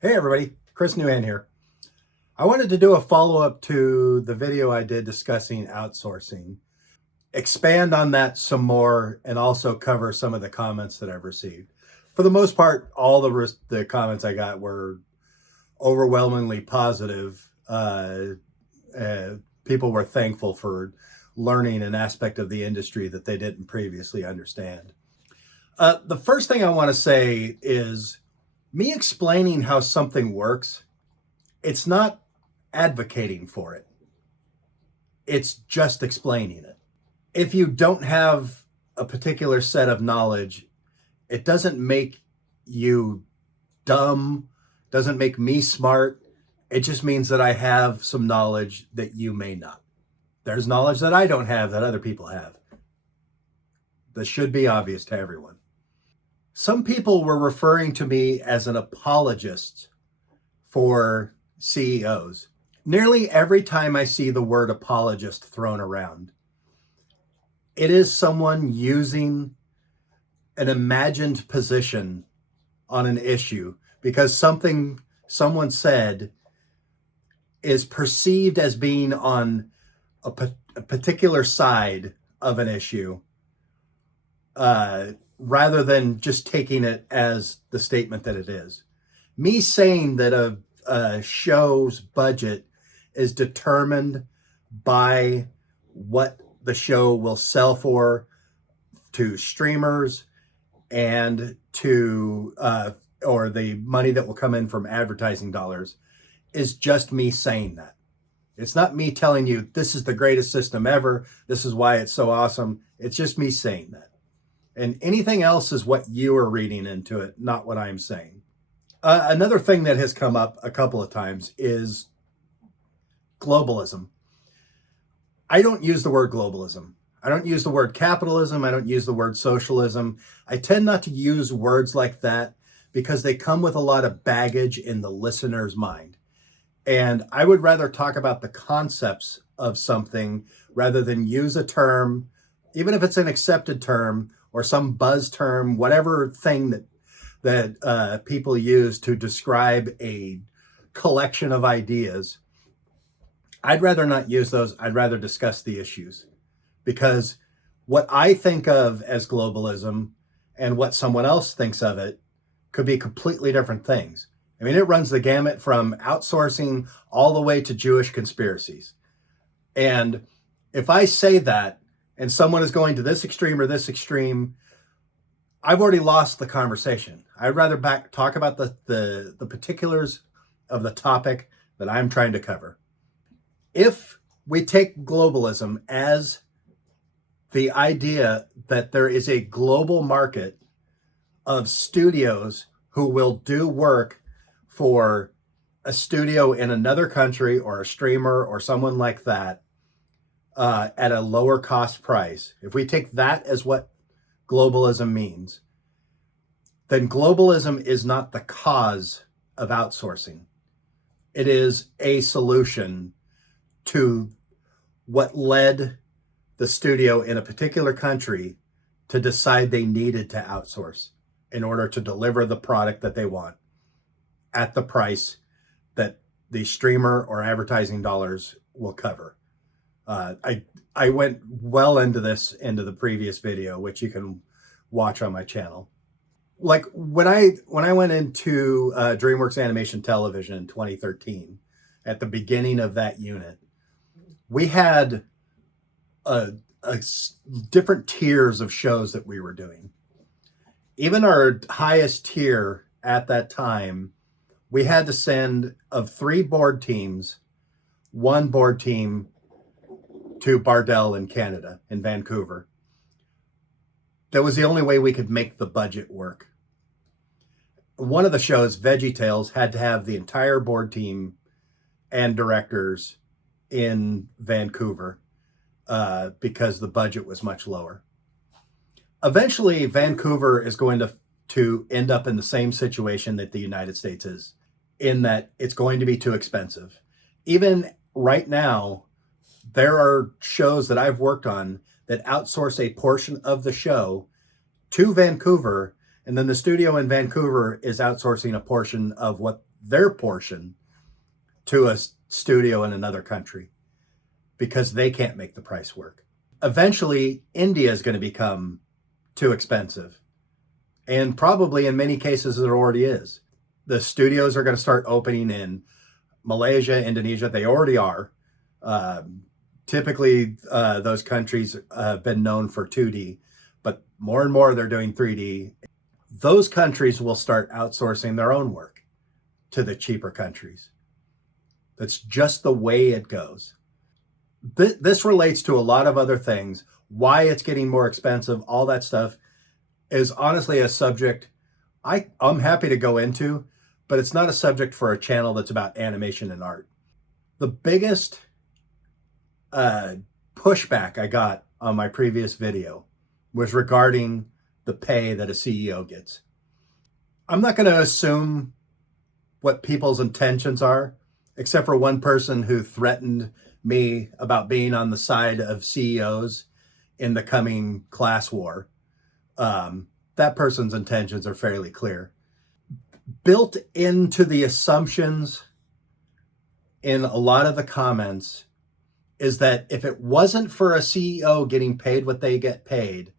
Hey everybody, Chris Newhan here. I wanted to do a follow-up to the video I did discussing outsourcing, expand on that some more, and also cover some of the comments that I've received. For the most part, all the comments I got were overwhelmingly positive. People were thankful for learning an aspect of the industry that they didn't previously understand. The first thing I want to say is me explaining how something works. It's not advocating for it. It's just explaining it. If you don't have a particular set of knowledge, it doesn't make you dumb, doesn't make me smart. It just means that I have some knowledge that you may not. There's knowledge that I don't have that other people have. That should be obvious to everyone. Some people were referring to me as an apologist for CEOs. Nearly every time I see the word apologist thrown around, it is someone using an imagined position on an issue because something someone said is perceived as being on a particular side of an issue, rather than just taking it as the statement that it is. Me saying that a show's budget is determined by what the show will sell for to streamers and to or the money that will come in from advertising dollars is just me saying that. It's not me telling you this is the greatest system ever, this is why it's so awesome. It's just me saying that. And anything else is what you are reading into it, not what I'm saying. Another thing that has come up a couple of times is globalism. I don't use the word globalism. I don't use the word capitalism. I don't use the word socialism. I tend not to use words like that because they come with a lot of baggage in the listener's mind. And I would rather talk about the concepts of something rather than use a term, even if it's an accepted term or some buzz term, whatever thing that people use to describe a collection of ideas. I'd rather not use those. I'd rather discuss the issues, because what I think of as globalism and what someone else thinks of it could be completely different things. I mean, it runs the gamut from outsourcing all the way to Jewish conspiracies. And if I say that and someone is going to this extreme or this extreme, I've already lost the conversation. I'd rather talk about the particulars of the topic that I'm trying to cover. If we take globalism as the idea that there is a global market of studios who will do work for a studio in another country or a streamer or someone like that at a lower cost price, if we take that as what globalism means, then globalism is not the cause of outsourcing. It is a solution to what led the studio in a particular country to decide they needed to outsource in order to deliver the product that they want at the price that the streamer or advertising dollars will cover. I went well into the previous video, which you can watch on my channel. Like when I went into DreamWorks Animation Television in 2013, at the beginning of that unit, we had different tiers of shows that we were doing. Even our highest tier at that time, we had to send, of 3 board teams, 1 board team to Bardell in Canada, in Vancouver. That was the only way we could make the budget work. One of the shows, VeggieTales, had to have the entire board team and directors in Vancouver because the budget was much lower. Eventually, Vancouver is going to end up in the same situation that the United States is, in that it's going to be too expensive. Even right now, there are shows that I've worked on that outsource a portion of the show to Vancouver, and then the studio in Vancouver is outsourcing a portion of what their portion to a studio in another country because they can't make the price work. Eventually, India is going to become too expensive. And probably in many cases, it already is. The studios are going to start opening in Malaysia, Indonesia. They already are. Typically, those countries have been known for 2D, but more and more they're doing 3D. Those countries will start outsourcing their own work to the cheaper countries. That's just the way it goes. This relates to a lot of other things. Why it's getting more expensive, all that stuff is honestly a subject I'm happy to go into, but it's not a subject for a channel that's about animation and art. The biggest pushback I got on my previous video was regarding the pay that a CEO gets. I'm not going to assume what people's intentions are, except for one person who threatened me about being on the side of CEOs in the coming class war. That person's intentions are fairly clear. Built into the assumptions in a lot of the comments is that if it wasn't for a CEO getting paid what they get paid,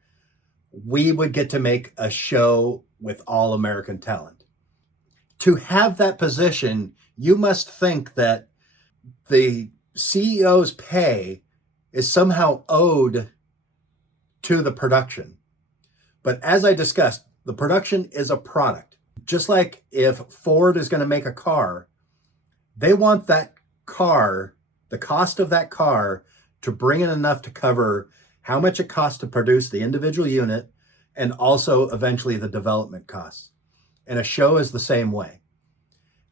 we would get to make a show with all American talent. To have that position, you must think that the CEO's pay is somehow owed to the production. But as I discussed, the production is a product. Just like if Ford is going to make a car, they want that car, the cost of that car, to bring in enough to cover how much it costs to produce the individual unit and also eventually the development costs. And a show is the same way.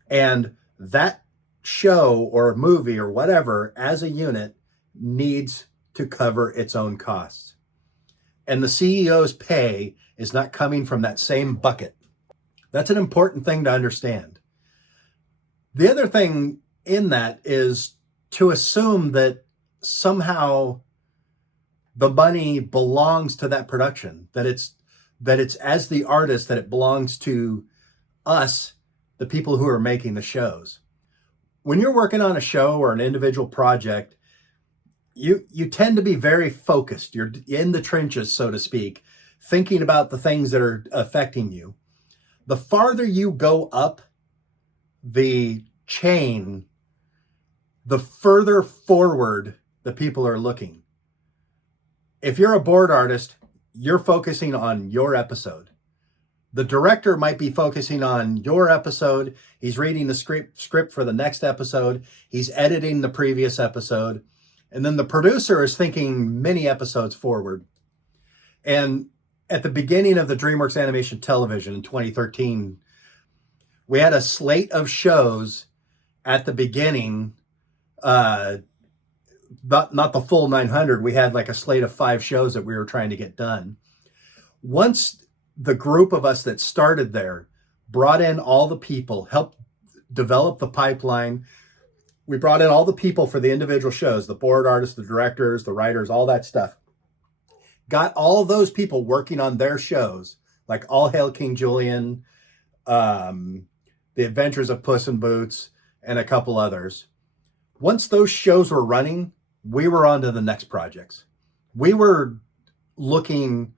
And that show or movie or whatever as a unit needs to cover its own costs. And the CEO's pay is not coming from that same bucket. That's an important thing to understand. The other thing in that is to assume that somehow the money belongs to that production, that it's as the artist, that it belongs to us, the people who are making the shows. When you're working on a show or an individual project, you tend to be very focused. You're in the trenches, so to speak, thinking about the things that are affecting you. The farther you go up the chain, the further forward the people are looking. If you're a board artist, you're focusing on your episode. The director might be focusing on your episode. He's reading the script for the next episode. He's editing the previous episode. And then the producer is thinking many episodes forward. And at the beginning of the DreamWorks Animation Television in 2013, we had a slate of shows at the beginning, not the full 900. We had like a slate of 5 shows that we were trying to get done. Once the group of us that started there brought in all the people, helped develop the pipeline, we brought in all the people for the individual shows, the board artists, the directors, the writers, all that stuff. Got all of those people working on their shows, like All Hail King Julian, The Adventures of Puss in Boots, and a couple others. Once those shows were running, we were on to the next projects. We were looking,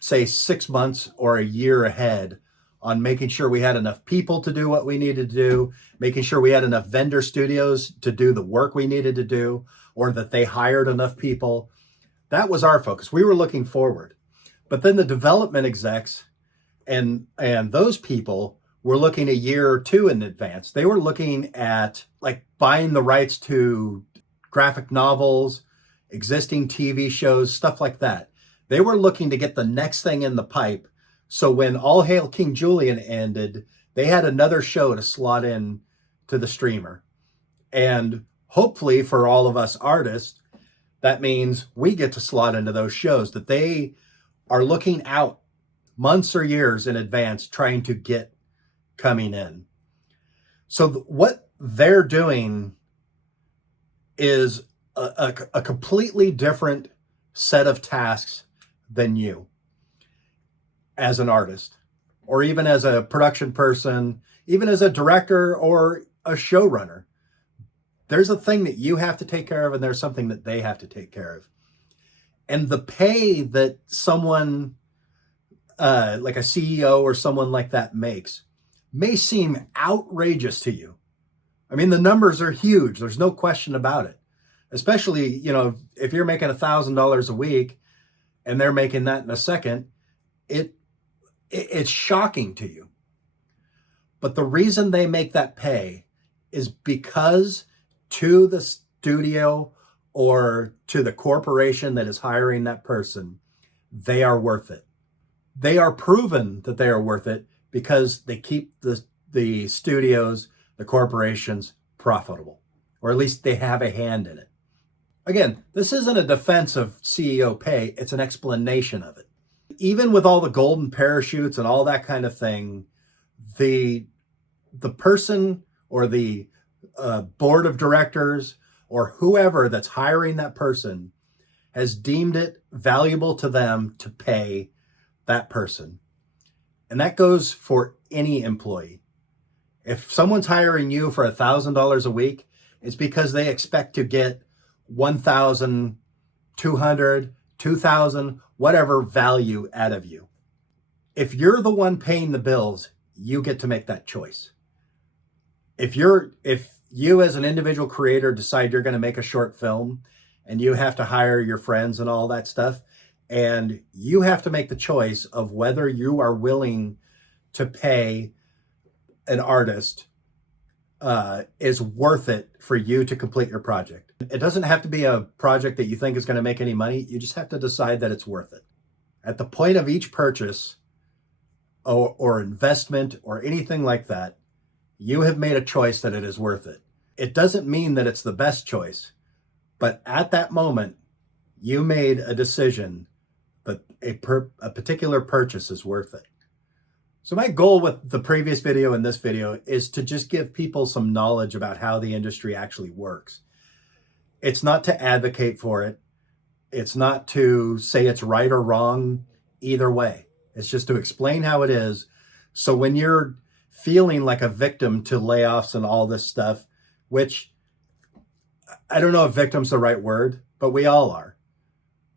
say, 6 months or a year ahead on making sure we had enough people to do what we needed to do, making sure we had enough vendor studios to do the work we needed to do, or that they hired enough people. That was our focus. We were looking forward. But then the development execs and those people were looking a year or two in advance. They were looking at like buying the rights to graphic novels, existing TV shows, stuff like that. They were looking to get the next thing in the pipe. So when All Hail King Julian ended, they had another show to slot in to the streamer. And hopefully for all of us artists, that means we get to slot into those shows that they are looking out months or years in advance trying to get coming in. So what they're doing is a completely different set of tasks than you as an artist, or even as a production person, even as a director or a showrunner. There's a thing that you have to take care of, and there's something that they have to take care of. And the pay that someone like a CEO or someone like that makes may seem outrageous to you. I mean, the numbers are huge. There's no question about it. Especially, if you're making $1,000 a week and they're making that in a second, it's shocking to you. But the reason they make that pay is because to the studio or to the corporation that is hiring that person, they are worth it. They are proven that they are worth it because they keep the studios, the corporations profitable, or at least they have a hand in it. Again, this isn't a defense of CEO pay, it's an explanation of it. Even with all the golden parachutes and all that kind of thing, the person or the board of directors or whoever that's hiring that person has deemed it valuable to them to pay that person. And that goes for any employee. If someone's hiring you for $1,000 a week, it's because they expect to get 1,200, 2,000, whatever value out of you. If you're the one paying the bills, you get to make that choice. If you as an individual creator decide you're going to make a short film and you have to hire your friends and all that stuff, and you have to make the choice of whether you are willing to pay an artist is worth it for you to complete your project. It doesn't have to be a project that you think is going to make any money. You just have to decide that it's worth it. At the point of each purchase or investment or anything like that, you have made a choice that it is worth it. It doesn't mean that it's the best choice, but at that moment, you made a decision that a particular purchase is worth it. So my goal with the previous video and this video is to just give people some knowledge about how the industry actually works. It's not to advocate for it. It's not to say it's right or wrong either way. It's just to explain how it is. So when you're feeling like a victim to layoffs and all this stuff, which I don't know if victim's the right word, but we all are.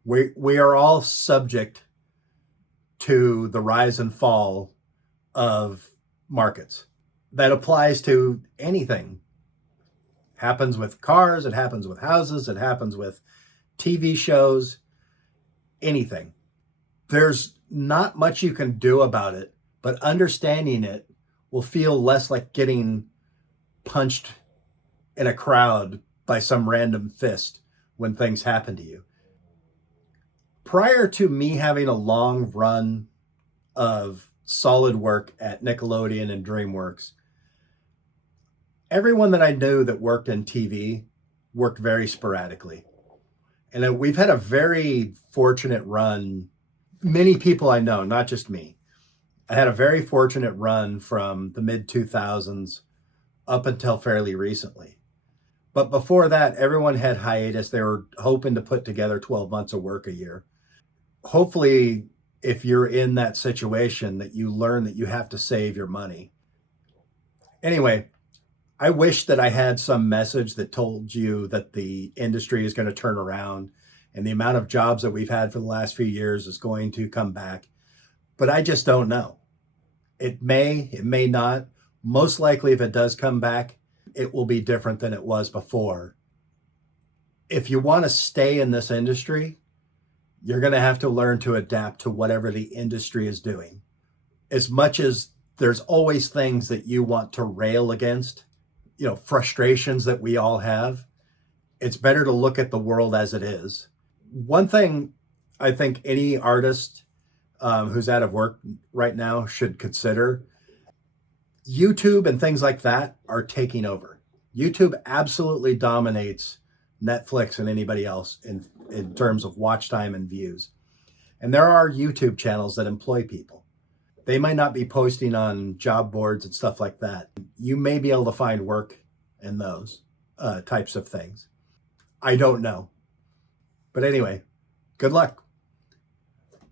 We are all subject to the rise and fall of markets. That applies to anything. Happens with cars, it happens with houses, it happens with TV shows, anything. There's not much you can do about it, but understanding it will feel less like getting punched in a crowd by some random fist when things happen to you. Prior to me having a long run of solid work at Nickelodeon and DreamWorks, everyone that I knew that worked in TV worked very sporadically. And we've had a very fortunate run. Many people I know, not just me. I had a very fortunate run from the mid-2000s up until fairly recently. But before that, everyone had hiatus. They were hoping to put together 12 months of work a year. Hopefully, if you're in that situation, that you learn that you have to save your money. Anyway, I wish that I had some message that told you that the industry is going to turn around and the amount of jobs that we've had for the last few years is going to come back. But I just don't know. It may not. Most likely, if it does come back, it will be different than it was before. If you want to stay in this industry, you're going to have to learn to adapt to whatever the industry is doing. As much as there's always things that you want to rail against, frustrations that we all have, it's better to look at the world as it is. One thing I think any artist who's out of work right now should consider, YouTube and things like that are taking over. YouTube absolutely dominates Netflix and anybody else in terms of watch time and views. And there are YouTube channels that employ people. They might not be posting on job boards and stuff like that. You may be able to find work in those types of things. I don't know. But anyway, good luck.